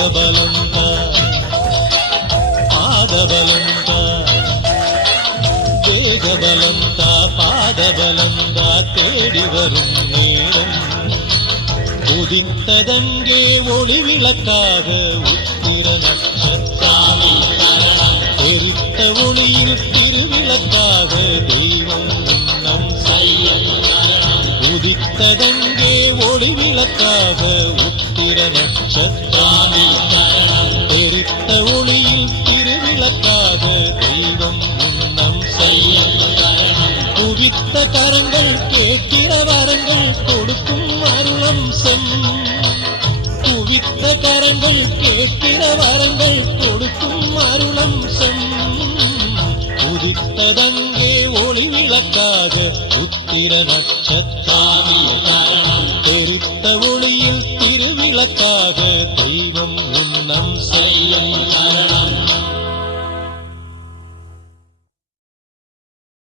தேகபலந்தா பாதபலந்தா தேகபலந்தா பாதபலந்தா தேடி வரும் நேரம் உதித்ததங்கே ஒளி விளக்காக உத்திர நட்சத்திரம் எரித்த ஒளியில் திருவிளக்காக தெய்வம் உன்னம் உதித்ததங்கே ஒளி விளக்காக உத்திர நட்சத்திரம் எரித்த ஒளியில் திருவிளக்காக தெய்வம் உன்னம் குவித்த கரங்கள் கேட்கிற வரங்கள் கொடுக்கும் அருளம்சம் குவித்த கரங்கள் கேட்கிற வரங்கள் கொடுக்கும் அருளம்சம் உதித்ததங்கே ஒளி விளக்காக உத்திர நட்சத்திரம் தெரித்த ஒளியில் திருவிளக்காக தெய்வம் உன்னம் செல்லும்